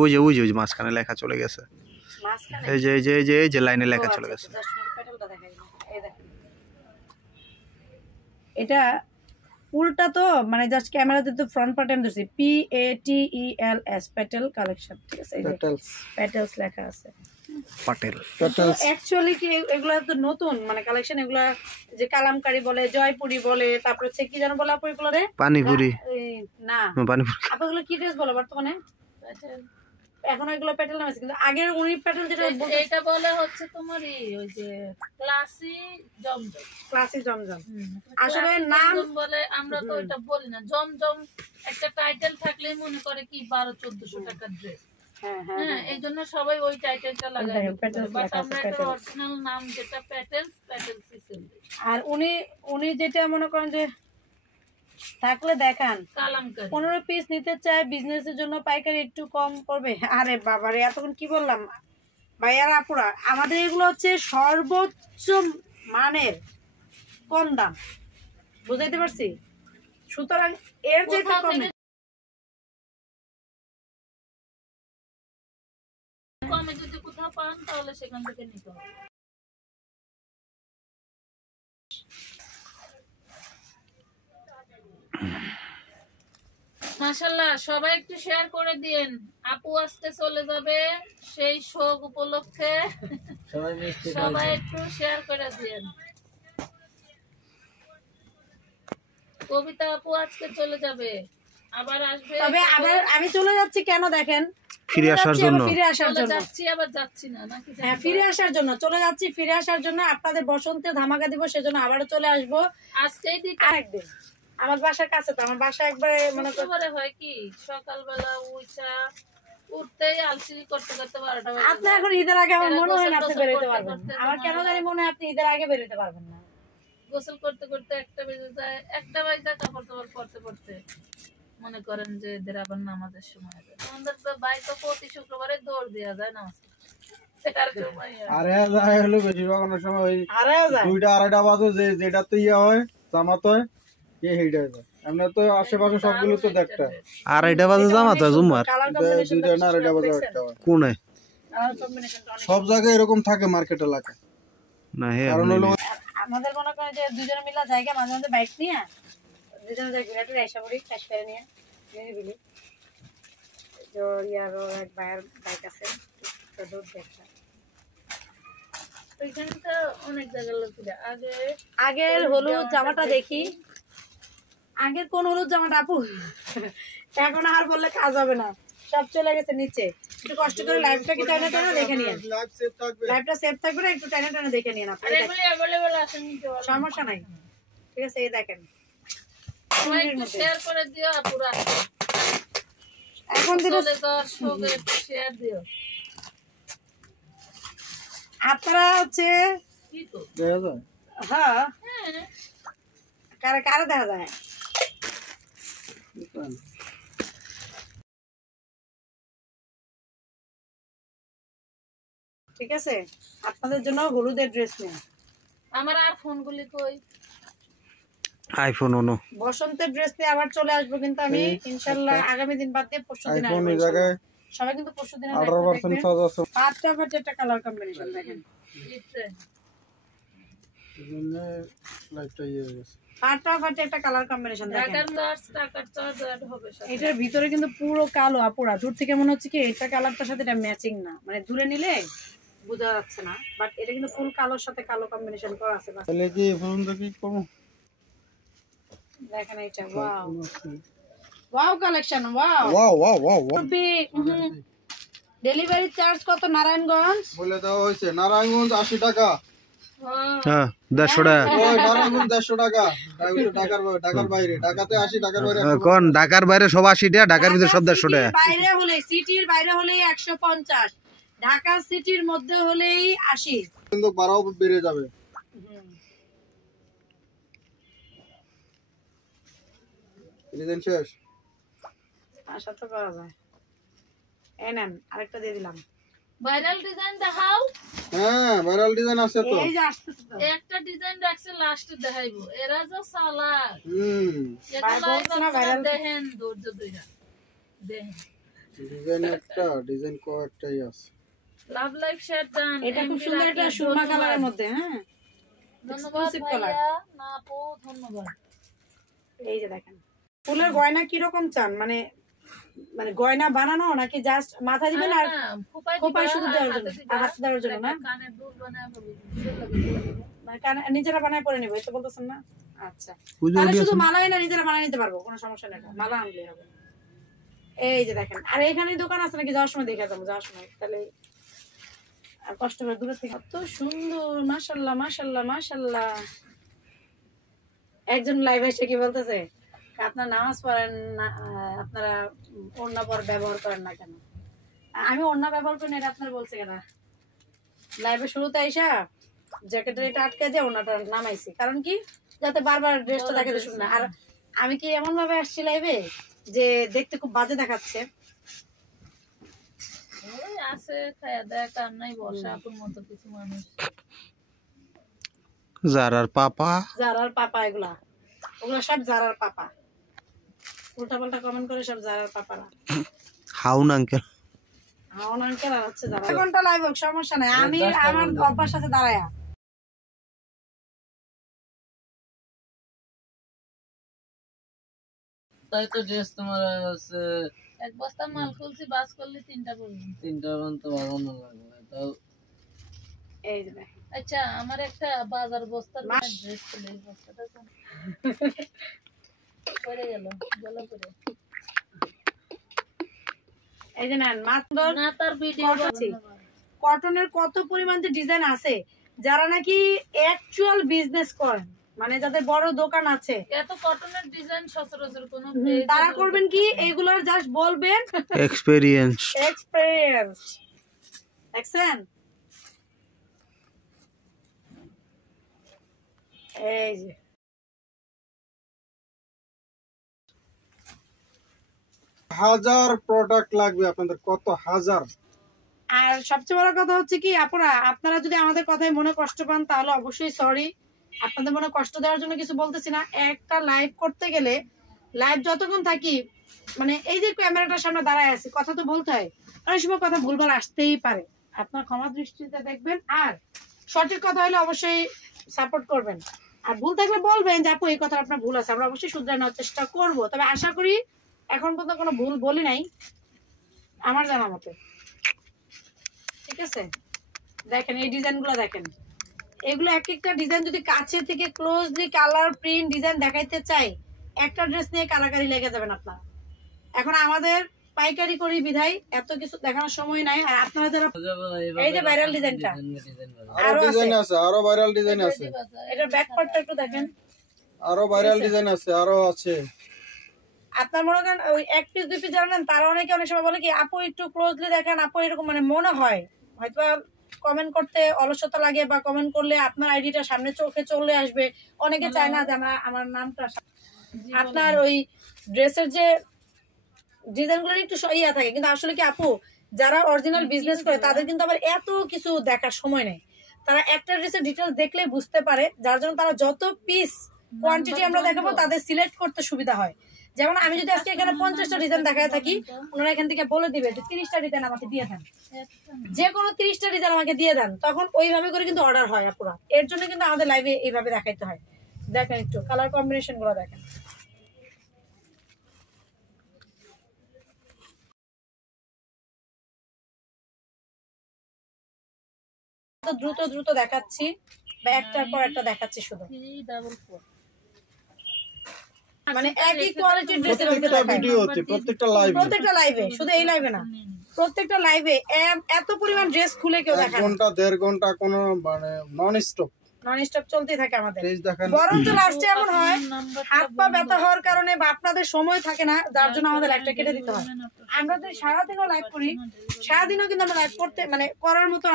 ওই যে মাঝখানে লেখা চলে গেছে, এই যে লাইনে লেখা চলে গেছে। এটা উল্টা তো, মানে জাস্ট ক্যামেরাতে তো ফ্রন্ট পার্টে আমি ধরছি PATELS প্যাটেল কালেকশন, ঠিক আছে? এই যে প্যাটেলস লেখা আছে, পাটেল অ্যাকচুয়ালি কি এগুলা তো নতুন মানে কালেকশন, এগুলা যে কালামকারী বলে, জয়পুরি বলে, তারপর হচ্ছে কি জানো বলে আপু এগুলো রে, পানিপুরি না পানিপুরি আপু এগুলো কি ড্রেস বলে বর্তমানে? এখন এগুলো প্যাটেল নাম আছে, কিন্তু আগের উনি প্যাটেল যেটা এটা বলে হচ্ছে তোমার ওই যে ক্লাসি জমজম। আসলে নাম বলে, আমরা তো এটা বলি না। জমজম একটা টাইটেল থাকলেই মনে করে কি 1200-1400 টাকার ড্রেস। হ্যাঁ, এই জন্য সবাই ওই টাইটেলটা লাগায়, বাট আমরা এটার অরিজিনাল নাম যেটা প্যাটেলস সিসেল। আর উনি যেটা মনে করেন যে থাকলে দেখান 15 পিস নিতে চাই বিজনেসের জন্য, পাইকারি একটু কম করবে। আরে বাবারে এতক্ষণ কি বললাম ভাইয়ারা আপুরা, আমাদের এগুলো হচ্ছে সর্বোচ্চ মানের কম দাম, বুঝাইতে পারছি? সুতরাং এর যেটা কমে যদি কোথাও পান তাহলে সেখান থেকে নিতে হবে। মাশাআল্লাহ, সবাই একটু শেয়ার করে দিন। আপু আজকে চলে যাবে সেই শোক উপলক্ষে, সবাই একটু শেয়ার করে দিন। কবিতা আপু আজকে চলে যাবে, আবার আসবে। তবে আবার আমি চলে যাচ্ছি কেন দেখেন, ফিরে আসার জন্য যাচ্ছি, আবার যাচ্ছি না নাকি? হ্যাঁ, ফিরে আসার জন্য চলে যাচ্ছি, ফিরে আসার জন্য আপনাদের বসন্তে ধামাকা দিব, সেজন্য আবারও চলে আসবো আজকেই দিতে। আরেকদিন আমার বাসার কাছে তো, আমার বাসা একবারে মনে করে হয় কি সকালবেলা উঠতেই আলসি করতে করতে 12টা বাজে। আপনি এখন ঈদের আগে আমার মনে হয় না আপনি বেরোতে পারবেন, আমার কেন জানি মনে হয় আপনি ঈদের আগে বেরোতে পারবেন না। গোসল করতে করতে 1টা বেজে যায়, 1টা বাজে কাপড় টাপড় পরতে পরতে মনে করেন যে এদের আবার নামাজের সময় হয়। আমাদের তো ভাই তো প্রতি শুক্রবারে দৌড় দেওয়া যায় নামাজ। আরে যায় হলো বেশিরভাগ অনেক সময় ওই 2টা 2:30 বাজে যেটাতে হয় জামাত হয় এইটা যায়। আমরা তো আশেপাশে সবগুলো তো দেখতা 2:30 বাজে জামাত হয় জুমার, 2টা না 2:30 বাজে একটা হয়। কোনে সব জায়গায় এরকম থাকে মার্কেট এলাকায় না? হে কারণ হলো আমাদের মনে করেন যে দুজনে মিলে জায়গা মাঝে মাঝে বাইক নিয়ে দুজনে যাই ঘুরে টুরে এসে পড়ি, ক্যাশ করে নিয়ে নিরিবিলি। তো ইয়ারও এক ভাইয়ের বাইক আছে, তো দূর দেখতে ওইখানটা অনেক জায়গার লোকেরা আগের হলুদ জামাটা দেখি, আগের কোন হলুদ জামাটা আপু এখন আর বললে কাজ হবে না, সব চলে গেছে নিচে। একটু কষ্ট করে লাইভটা কি টানা টানা দেখে নিয়ে, লাইভটা সেভ থাকবে না, একটু টানা টানা দেখে নিয়ে না, সমস্যা নাই, ঠিক আছে? এই দেখেন শেয়ার করে দিও আপুরা, এখন দিলে শেয়ার দিও। আপনারা হচ্ছে কি তো দেখা যায়, হ্যাঁ কারা কারা দেখা যায়। ঠিক আছে, আপনাদের জন্য হলুদের ড্রেস নেই। আমার আর ফোনগুলি কই? আইফোন ওনো বসন্তের ড্রেস নিয়ে আবার চলে আসবো, কিন্তু আমি ইনশাআল্লাহ আগামী দিন বাদ দিয়ে পরশুদিন আসবো। আইফোন এই জায়গায় সবাই কিন্তু পরশুদিন 18% চার্জ আছে, ফাটাফাটি একটা কালার কম্বিনেশন দেখেন, এজন্য লাইটটা ইয়ে হয়ে গেছে। ফাটাফাটি একটা কালার কম্বিনেশন দেখেন। টাকার চার্জ অ্যাড হবে সাথে। এটার ভিতরে কিন্তু পুরো কালো আপুরা, দূর থেকে মনে হচ্ছে কি এটা কালারটার সাথে এটা ম্যাচিং না, মানে দূরে নিলে বোঝা যাচ্ছে না, বাট এটা কিন্তু ফুল কালোর সাথে কালো কম্বিনেশন করা আছে। তাহলে কি ফোন দেখি কম দেখেন এটা, wow wow collection, wow wow wow wow wow. Delivery charge কত নারায়ণগঞ্জ? বলে দেওয়া হয়েছে নারায়ণগঞ্জ 80 টাকা, হ্যাঁ 150 টাকা। ওই নারায়ণগঞ্জ 150 টাকা, ঢাকার বাইরে, ঢাকাতে 80 টাকার বাইরে। কোন ঢাকার বাইরে সব 80 টাকা, ঢাকার ভিতরে সব 150 টাকা। বাইরে হলে সিটির বাইরে হলেই 150, ঢাকা সিটির মধ্যে হলেই 80, কিন্তু বাড়াও বেড়ে যাবে। ডিজাইন শেষ, আশা তো করা যায়। এই নেন আরেকটা দিয়ে দিলাম, ভাইরাল ডিজাইন দেখাও। হ্যাঁ ভাইরাল ডিজাইন আছে তো, এই যে আসতেছে তো একটা ডিজাইন রাখছে লাস্টে দেখাইবো। এরা যে সালা ভাইরাল দেখেন ধৈর্য ধইরা দেখেন। ডিজাইন একটা ডিজাইন কয়েকটাই আছে। Love like share done. এটা খুব সুন্দর একটা সুরমা কালারের মধ্যে। হ্যাঁ, ধন্যবাদ ভাইয়া না আপু, ধন্যবাদ। এই যে দেখেন ফুলের গয়না কি রকম চান, মানে মানে গয়না বানানো নাকি জাস্ট মাথা দিবেন আর খোপায় শুধু দেওয়ার জন্য আর হাতে দেওয়ার জন্য না? কানে দুল বানায় পাবো, মানে কানে নিজেরা বানায় পরে নেব, এই তো বলতেছেন না? আচ্ছা, তাহলে শুধু মালাই না নিজেরা বানায় নিতে পারবো, কোনো সমস্যা নেই, মালা আনলে হবে। এই যে দেখেন, আর এখানে দোকান আছে নাকি যাওয়ার সময় দেখে যাবো, যাওয়ার সময় তাহলে আর কষ্ট করে দূরে থেকে। কত সুন্দর, মাশাআল্লাহ মাশাআল্লাহ মাশাআল্লাহ। একজন লাইভ এসে কি বলতেছে, আপনারা নামাজ পড়েন না, আপনারা ওড়না পর ব্যবহার করেন না কেন? আমি ওড়না ব্যবহার করি না, এটা আপনারা বলছে কেন? লাইভে শুরুতে আইসা জ্যাকেটের এটা আটকে দিয়ে ওড়নাটা নামাইছি, কারণ কি যাতে বারবার ড্রেসটা দেখাতে শুনে না। আর আমি কি এমন ভাবে আসছি লাইভে যে দেখতে খুব বাজে দেখাচ্ছে? আছে খায়া দেখ আর নাই বসা আপুর মতো কিছু মানুষ। জারার পাপা এগুলা ওগুলা সব জারার পাপা, উল্টা পাল্টা কমেন্ট করে সব জারার পাপারা। হাউন আঙ্কেল আর হচ্ছে জারা। ঘন্টা লাইভ হোক সমস্যা নাই, আমি আমার অভ্যাস সাথে দাঁড়ায়া। তাই তো ড্রেস তোমার আছে এক বস্তা মাল খুলছি, বাস করলে 3টা পড়বে, 3টা পর্যন্ত ভালো না লাগবে তাও। এই যে দেখেন, আচ্ছা আমার একটা বাজার বস্তার ড্রেস ছিল, এই বস্তাটা পড়ে গেল গলা পড়ে। এই যে নেন মাত্র না তার ভিডিও কটনের কত পরিমাণ যে ডিজাইন আছে, যারা নাকি অ্যাকচুয়াল বিজনেস করেন, মানে যাদের বড় দোকান আছে, এত কটনের ডিজাইন সচরাচর কোন তারা করবেন কি এগুলোর জাস্ট বলবেন এক্সপেরিয়েন্স। দেখছেন? এই যে হাজার প্রোডাক্ট লাগবে আপনাদের, কত হাজার। আর সবচেয়ে বড় কথা হচ্ছে কি আপনারা যদি আমাদের কথায় মনে কষ্ট পান তাহলে অবশ্যই সরি, আপনাদের মনে কষ্ট দেওয়ার জন্য কিছু বলতেছি না। একটা লাইভ করতে গেলে লাইভ যতক্ষণ থাকি, মানে এই যে ক্যামেরাটার সামনে দাঁড়ায় আছি, কথা তো বলতে হয়, অনেক সময় কথা ভুলভাল আসতেই পারে, আপনার ক্ষমা দৃষ্টিতে দেখবেন। আর সঠিক কথা হলে অবশ্যই সাপোর্ট করবেন, আর ভুল থাকলে বলবেন যে আপু এই কথা আপনার ভুল আছে, আমরা অবশ্যই শুধরে নেওয়ার চেষ্টা করবো। তবে আশা করি এখন পর্যন্ত কোনো ভুল বলি নাই আমার জানা মতে, ঠিক আছে? দেখেন এই ডিজাইন গুলো, দেখেন এগুলো এক একটা ডিজাইন যদি কাছে থেকে ক্লোজলি কালার প্রিন্ট ডিজাইন দেখাইতে চাই, একটা ড্রেস নিয়ে কালাকারি লেগে যাবেন আপনারা। এখন আমাদের পাইকারি করি বিধায় এত কিছু দেখানোর সময় নাই। আর আপনারা যারা এই যে ভাইরাল ডিজাইনটা, আরো ডিজাইন আছে, আরো ভাইরাল ডিজাইন আছে, এটা ব্যাক পার্টটা একটু দেখেন, আরো ভাইরাল ডিজাইন আছে, আরো আছে। আপনার মনে করেন ওই এক পিস 2 পিস জানেন, তারা অনেকে অনেক সময় বলে কি আপু একটু ক্লোজলি দেখেন, আপু এরকম, মানে মনে হয় হয়তো কমেন্ট করতে অলসতা লাগে, বা কমেন্ট করলে আপনার আইডিটা সামনে চোখে চলে আসবে, অনেকে চায় না যে আমার নামটা। আপনার ওই ড্রেসের যে ডিজাইনগুলো একটু ইয়া থাকে, কিন্তু আসলে কি আপু যারা অরিজিনাল বিজনেস করে তাদের কিন্তু আবার এত কিছু দেখার সময় নেই, তারা একটা ড্রেসের ডিটেলস দেখলে বুঝতে পারে, যার জন্য তারা যত পিস কোয়ান্টিটি আমরা দেখাবো তাদের সিলেক্ট করতে সুবিধা হয়। যেমন আমি যদি আজকে এখানে 50টা ডিজাইন দেখায় থাকি, ওনারা এখান থেকে বলে দিবে যে 30টা ডিজাইন আমাকে দিয়ে দেন, যে কোনো 30টা ডিজাইন আমাকে দিয়ে দেন, তখন ওইভাবে করে কিন্তু অর্ডার হয় আপুরা। এর জন্য কিন্তু আমাদের লাইভে এইভাবে দেখাইতে হয়। দেখেন একটু কালার কম্বিনেশন গুলো দেখেন, দ্রুত দ্রুত দেখাচ্ছি, বা একটার পর একটা দেখাচ্ছি শুধু, মানে একই কোয়ালিটির ড্রেসের ভিডিওতে প্রত্যেকটা লাইভে, শুধু এই লাইভে না, প্রত্যেকটা লাইভে এত পরিমাণ ড্রেস খুলে কেউ দেখায় 1 ঘন্টা 1.5 ঘন্টা কোনো মানে নন স্টপ চলতেই থাকে আমাদের। বরঞ্চ লাস্টে এমন হয় হাত পা ব্যথা হওয়ার কারণে বা আপনাদের সময় থাকে না, যার জন্য আমাদের লাইভটা কেটে দিতে হয়। আমরা যদি সারাদিনও লাইভ করি, সারাদিনও কিন্তু আমরা লাইভ করতে মানে করার মতো